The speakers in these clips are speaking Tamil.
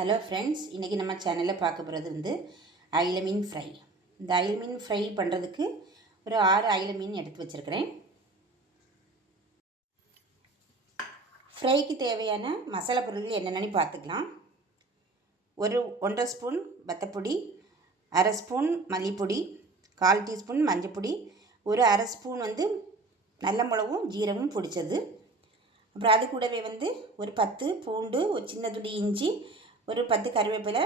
ஹலோ ஃப்ரெண்ட்ஸ், இன்றைக்கி நம்ம சேனலில் பார்க்க போகிறது அயில மீன் ஃப்ரை. இந்த அயில மீன் ஃப்ரை பண்ணுறதுக்கு ஒரு 6 அயில மீன் எடுத்து வச்சுருக்கிறேன். ஃப்ரைக்கு தேவையான மசாலா பொருட்கள் என்னென்னு பார்த்துக்கலாம். ஒரு 1.5 ஸ்பூன் வத்தப்பொடி, 1/2 ஸ்பூன் மல்லிப்பொடி, 1/4 டீஸ்பூன் மஞ்சப்பொடி, ஒரு 1/2 ஸ்பூன் நல்ல மிளகும் ஜீரகமும் பிடிச்சது. அப்புறம் அது கூடவே ஒரு 10 பூண்டு, ஒரு சின்ன துளி இஞ்சி, ஒரு 10 கருவேப்பிலை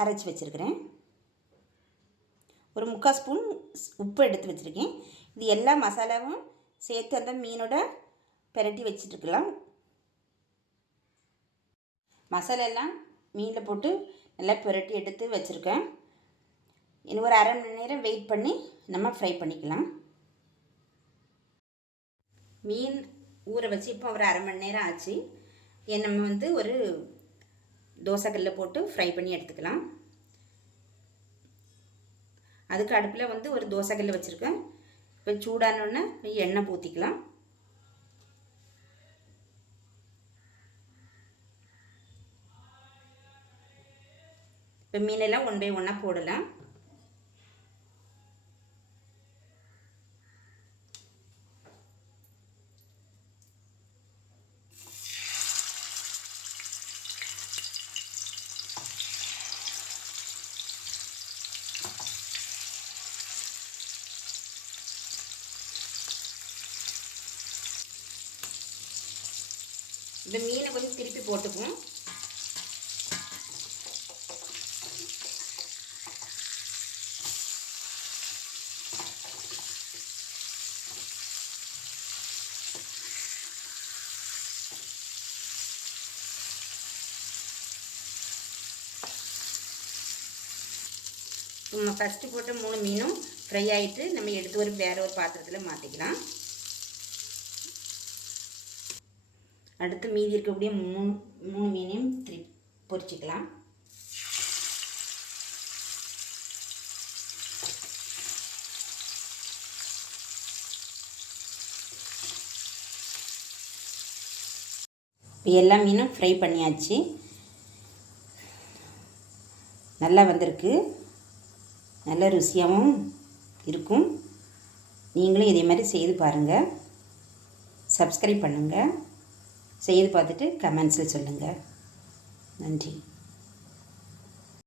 அரைச்சி வச்சுருக்கிறேன். ஒரு 3/4 ஸ்பூன் உப்பு எடுத்து வச்சுருக்கேன். இது எல்லா மசாலாவும் சேர்த்து அந்த மீனோட பிரட்டி வச்சுட்டுருக்கலாம். மசாலா எல்லாம் மீனில் போட்டு நல்லா பிரட்டி எடுத்து வச்சுருக்கேன். இன்னும் ஒரு 1/2 மணி நேரம் வெயிட் பண்ணி நம்ம ஃப்ரை பண்ணிக்கலாம். மீன் ஊற வச்சு இப்போ ஒரு 1/2 மணி நேரம் ஆச்சு. நம்ம ஒரு தோசைக்கல்லில் போட்டு ஃப்ரை பண்ணி எடுத்துக்கலாம். அதுக்கு அடுப்பில் ஒரு தோசைக்கல்லை வச்சுருக்கேன். இப்போ சூடானோடனே எண்ணெய் ஊற்றிக்கலாம். இப்போ மீனெல்லாம் 1 பை 1 போடலாம். இந்த மீனை கொஞ்சம் திருப்பி போட்டுக்குவோம். நம்ம ஃபஸ்ட்டு போட்ட 3 மீனும் ஃப்ரை ஆகிட்டு நம்ம எடுத்து வேறு ஒரு பாத்திரத்தில் மாற்றிக்கலாம். அடுத்து மீதி இருக்கக்கூடிய 3 மீனையும் பொரிச்சிக்கலாம். எல்லா மீனும் ஃப்ரை பண்ணியாச்சு. நல்லா வந்திருக்கு. நல்ல ருசியாகவும் இருக்கும். நீங்களும் இதே மாதிரி செய்து பாருங்கள். சப்ஸ்கிரைப் பண்ணுங்கள். செய்து பார்த்துட்டு கமெண்ட்ஸில் சொல்லுங்கள். நன்றி.